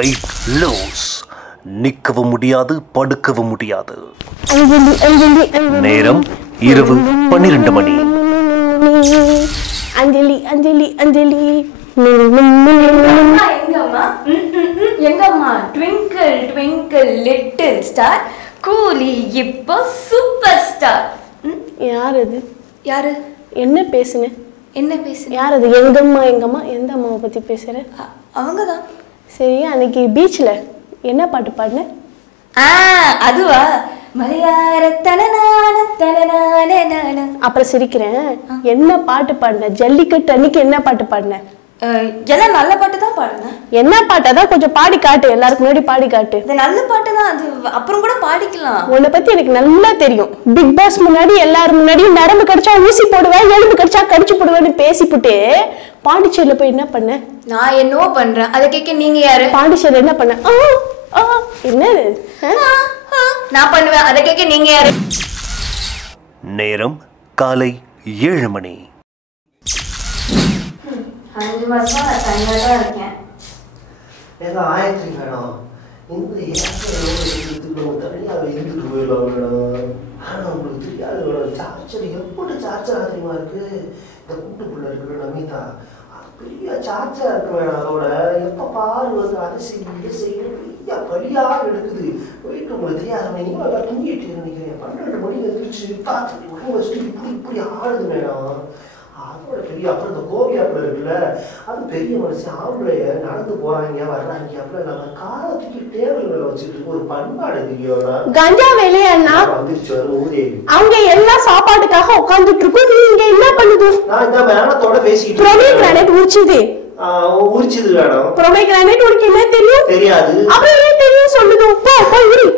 Wait loose. நிற்கவும் முடியாது, படுக்கவும் முடியாது. நேரம் இரவு 12 மணி. அஞ்சலி அஞ்சலி அஞ்சலி எங்கம்மா ட்விங்கிள் ட்விங்கிள் லிட்டில் ஸ்டார் கூலி இப்போ சூப்பர் ஸ்டார். யார் அது? யாரு? என்ன பேசுன? என்ன பேசு? யார் அது? எங்கம்மா எங்கம்மா எந்த அம்மாவை பற்றி பேசுகிற? அவங்க தான். சரி, அன்னைக்கு பீச்சில் என்ன பாட்டு பாடின? அதுவா? மலையார தனனான தனனான. அப்புறம் சிரிக்கிறேன். என்ன பாட்டு பாடின? ஜல்லிக்கட்டு அன்னைக்கு என்ன பாட்டு பாடின? எல்லாம் நல்ல பாட்டு தான் பாடுனேன். என்ன பாட்டு? அதான் கொஞ்சம் பாடி காட்டு, எல்லாருக்கும் முன்னாடி பாடி காட்டு. இது நல்ல பாட்டு தான், அது அப்புறம் கூட பாடிக்கலாம். உன்னை பத்தி எனக்கு நல்லா தெரியும். பிக் பாஸ் முன்னாடி எல்லாரும் முன்னாடி நரம்பு கடிச்சா ஊசி போடுவேன், எலும்பு கடிச்சா கடிச்சு போடுவேன்னு பேசிப்புட்டு பாண்டிச்சேரியில போய் என்ன பண்ண? நான் என்னவோ பண்றேன், அதை கேட்க நீங்க யாரு? பாண்டிச்சேரியில என்ன பண்ண? என்னது நான் பண்ணுவேன், அதை கேட்க நீங்க யாரு? நேரம் காலை 7 மணி. 5 மாசமா நான் தனியா தான் இருக்கேன். ஏதோ ஆயிரத்தி வேணும் இந்த தனியாக இருந்துட்டு போயிடலாம் வேணும். ஆனால் உங்களுக்கு தெரியாது வேணும், சார்ஜர் எப்படி சார்ஜர் அதிகமாக இருக்கு. இந்த கூட்டுக்குள்ள இருக்கிற நமிதா பெரிய சார்ஜா இருக்கு வேணும். அதோட எப்போ பாரு வந்து அதை செய்ய பெரிய பலியாக எடுக்குது. போயிட்டு உங்களுக்கு தெரியாத நீங்க எல்லாம் தூங்கிட்டு நினைக்கிறேன். 12 மணி வந்துருச்சு, பார்த்து உடம்பு வச்சுட்டு இப்படி இப்படி ஆடுது வேணும். அதோட பெரிய அப்புறம் இந்த கோவியாப்புல இருக்குல்ல, அது பெரிய மனுஷன் ஆம்பளைய நடந்து போறாங்க வர்றாங்க. அப்புறம் நம்ம காலத்துக்கு டேபிள் மேல வச்சுட்டு ஒரு பண்பாடு தெரியும். கஞ்சா வேலையா வந்துருச்சு வரும் ஊதேவி. அவங்க எல்லா சாப்பாட்டுக்காக உட்காந்துட்டு இருக்கும். நீங்க என்ன பண்ணுது? நான் இந்த மேனத்தோட பேசிட்டு ப்ரோமேகிரானேட் உரிச்சுது. உரிச்சது வேணும். ப்ரோமேகிரானேட் உனக்கு என்ன தெரியும்? தெரியாது. அப்புறம் ஏன் தெரியும் சொல்லுது? போய் உரி.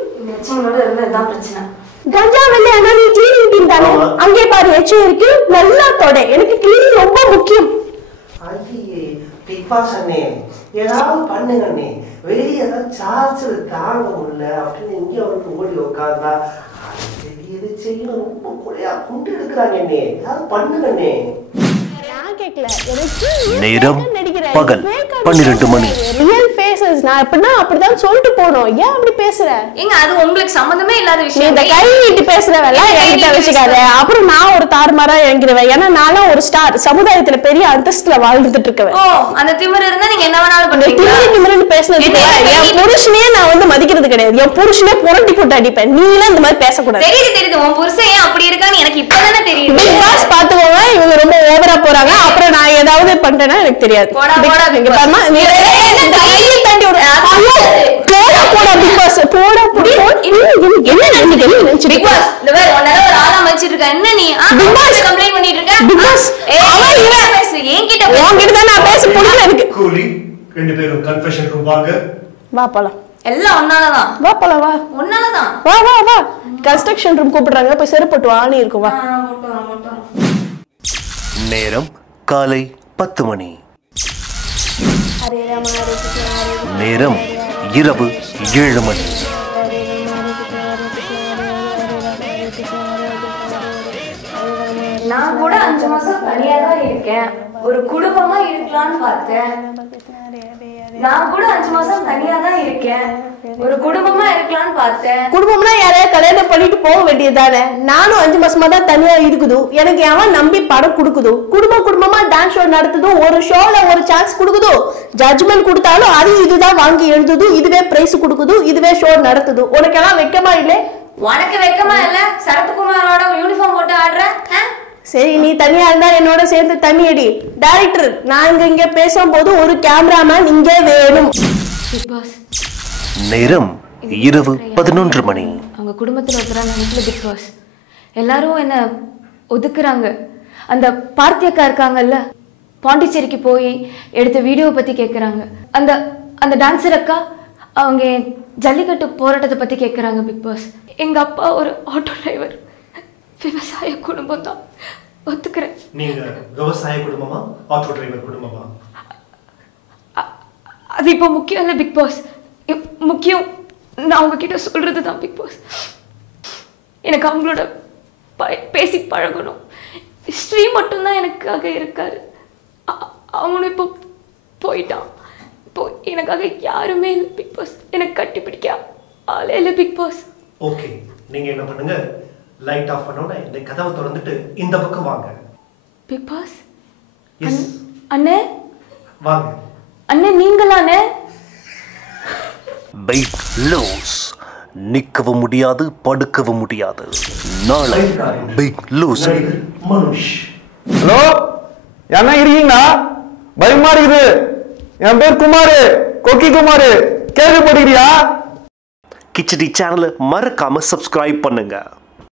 இருந்தா பிரச்சனை. கஞ்சா வெள்ளையானா நீ கிளீனிங் டீம் தானே? அங்கே பாரு எச்சும் இருக்கு, நல்லா தொட. எனக்கு கிளீனிங் ரொம்ப முக்கியம். ஐயே பிக்பாஸ் அண்ணே, ஏதாவது பண்ணுங்க அண்ணே. வெளியே ஏதாவது சார்ஜர் தாங்க முடியல அப்படின்னு இங்கே வந்து ஓடி உட்காந்தா இது செய்யணும். ரொம்ப கொலையா கொண்டு எடுக்கிறாங்க அண்ணே, ஏதாவது பண்ணுங்க அண்ணே. நேரம் பகல் 12 மணி. ரியல் ஃபேஸஸ் நான் எப்படின்னா அப்படிதான் சொல்லிட்டு போனோம். ஏன் அப்படி பேசுற? ஏங்க அது உங்களுக்கு சம்பந்தமே இல்லாத விஷயம். இந்த கை நீட்டி பேசுறவெல்லாம் என்கிட்ட வச்சுக்காத. அப்புறம் நான் ஒரு தாறுமாறா இறங்கிடுவேன். ஏன்னா நானும் ஒரு ஸ்டார், சமுதாயத்துல பெரிய அந்தஸ்துல வாழ்ந்துட்டு இருக்கேன். ஓ, அந்த திமிரு இருந்தா நீங்க என்ன வேணாலும் பண்ணுவீங்க. திமிருன்னு பேசுனதுக்கு என் புருஷனே நான் வந்து மதிக்கிறது கிடையாது. என் புருஷனே புரட்டி போட்டு அடிப்பேன். நீ எல்லாம் இந்த மாதிரி பேசக்கூடாது. தெரியுது உன் புருஷன் ஏன் அப்படி இருக்கான்னு எனக்கு இப்பதானே தெரியுது. பிக் பாஸ் பாத்துக்கோங்க, இவங்க ரொம்ப ஓவரா போறாங்க. அப்புறம் நான் ஏதாவது பண்றேன்னா எனக்கு தெரியாது. போடா போடா பிக் பாஸ் நீ என்ன கையை தட்டி விடு. போடா போடா பிக் பாஸ் போடா போடா. என்ன நினைச்சிட்டு பிக் பாஸ் இந்த வேற ஒன்னல ஒரு ஆளா வச்சிட்டு இருக்க. என்ன நீ பிக் பாஸ் கம்ப்ளைன்ட் பண்ணிட்டு இருக்க? பிக் பாஸ் அவன் இவன் பேசு. என்கிட்ட உன்கிட்ட தான் நான் பேச புரியல எனக்கு. கூலி ரெண்டு பேரும் கன்ஃபெஷன் ரூம் வாங்க. வா போலாம். எல்லாம் ஒன்னாலதான். வா போலாம். வா ஒன்னாலதான். வா வா வா. கன்ஸ்ட்ரக்ஷன் ரூம் கூப்பிடுறாங்க, போய் செருப்பட்டு ஆணி இருக்கும். வா. நேரம் காலை 10 மணி. நேரம் இரவு 7 மணி. நான் கூட 5 மாசம் தனியா தான் இருக்கேன். ஒரு குடும்பமா இருக்கலாம்னு பார்த்தேன். நான் கூட 5 மாசம் தனியா தான் இருக்கேன். ஒரு குடும்பமா இருக்கலாம்னு பார்த்தேன். குடும்பம்னா யாரையா கல்யாணம் பண்ணிட்டு போக வேண்டியதானே? நானும் 5 மாசமா தான் தனியா இருக்குது. எனக்கு எவன் நம்பி படம் கொடுக்குது? குடும்பமா டான்ஸ் ஷோ நடத்துது. ஒரு ஷோல ஒரு சான்ஸ் கொடுக்குது. ஜட்ஜ்மெண்ட் கொடுத்தாலும் அது இதுதான் வாங்கி எழுதுது. இதுவே பிரைஸ் கொடுக்குது. இதுவே ஷோ நடத்துது. உனக்கு எல்லாம் வெக்கமா இல்லை? உனக்கு வெக்கமா இல்ல? சரத்குமாரோட யூனிஃபார்ம் போட்டு ஆடுற. சரி, நீ தனியா இருந்தா என்னோட சேர்ந்து தண்ணி அடி. டைரக்டர், நாங்க இங்க பேசும்போது ஒரு கேமராமேன் இங்கே வேணும். பிக் பாஸ் நேரம் இரவு 11 மணி. அவங்க குடும்பத்துல ஒருத்தரா நினைக்கல பிக் பாஸ். எல்லாரும் என்ன ஒதுக்குறாங்க. அந்த பார்த்தியக்கா இருக்காங்கல்ல, பாண்டிச்சேரிக்கு போய் எடுத்த வீடியோவை பத்தி கேட்குறாங்க. அந்த அந்த டான்ஸர் அக்கா அவங்க ஜல்லிக்கட்டு போராட்டத்தை பத்தி கேட்குறாங்க பிக் பாஸ். எங்க அப்பா ஒரு ஆட்டோ டிரைவர், விவசாய குடும்பம் தான். ஒத்துக்கிறேன். நீங்க விவசாய குடும்பமா ஆட்டோ டிரைவர் குடும்பமா? அது இப்போ முக்கியம் இல்லை பிக் பாஸ். முக்கியம் நான் உங்ககிட்ட சொல்றது தான் பிக் பாஸ். எனக்கு அவங்களோட பேசி பழகணும். ஸ்ரீ மட்டும்தான் எனக்காக இருக்காரு. அவனும் இப்போ போயிட்டான். இப்போ எனக்காக யாருமே இல்லை பிக் பாஸ். எனக்கு கட்டி பிடிக்க ஆளே இல்லை பிக் பாஸ். ஓகே, நீங்க என்ன பண்ணுங்க, லைட் ஆஃப் பண்ணோட இந்த கதவை திறந்துட்டு இந்த பக்கம் வாங்க. பிக் பாஸ் எஸ், அண்ணே வாங்க. அண்ணே நீங்களானே? Big loose. நிற்கவும் முடியாது, படுக்கவும் முடியாது. நாளை பிக் லூஸ். மனுஷ். ஹலோ, என்ன இருக்கீங்களா? பயமா இருக்குது. என் பேர் குமாரு, கொக்கி குமாரு. கேள்விப்படுகிறியா? கிச்சடி சேனலை மறக்காம சப்ஸ்கிரைப் பண்ணுங்க.